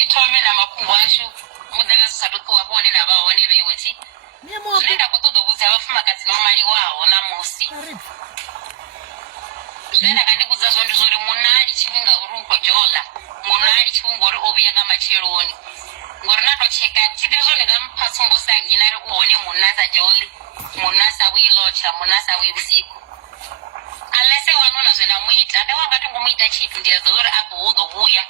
nditome na makungu ashu mudaka sasatuko wabone na baone beiweti nenda kutodo kuzi abafuma kazi nomali wao na musi nenda kandi kuzazo ndizori munali chivinga urunko jola munali chungori obiyanga machironi ngori nato cheka chidezo ngamapatso ngosangi nari uone munasa joli munasa wilocha munasa wibusiku alese wanona zvena muita ndawanga tongumuita chipi ndiyazori apo uzobuya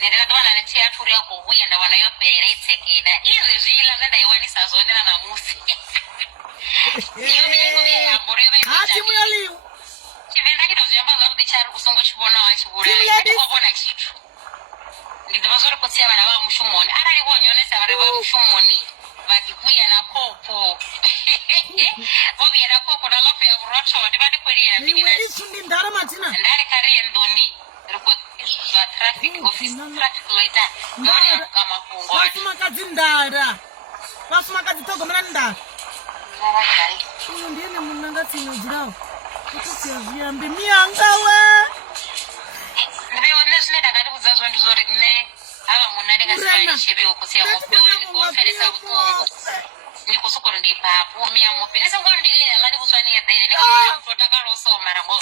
nenda ndwana neti aturi yako buya ndawana yopere itsekeda ize zvila zvandaiwanisa zvone na musi Ati muyaliu chivenda kito zviyamba zvakuti chari kusongo chibona wachibulai atikobona chitu ndidivazori kutsia vana va mushumoni arali vonyonesa vari va mushumoni vakibuya na popo vobuya na popo na lope ya vuroto ndivadikwirira isundi ndara matina ndari kare ndoni rikotizva traffic office traffic loita noni kama kungo vafumakadzi ndara vafumakadzi togomera ndara uyu ndiene munhu angatsinyadzirawo kutosiya zviyambi miyangawe ndiveone zvine ndakati kudzazvo ndizori ne ava munhu anengasimaichevewo kusiya moponi kuoferesa vukungu ndikusukuri ndipapo miya mope nisingori ndilele alani kuswaniyedhene ndikutotakarosoma rango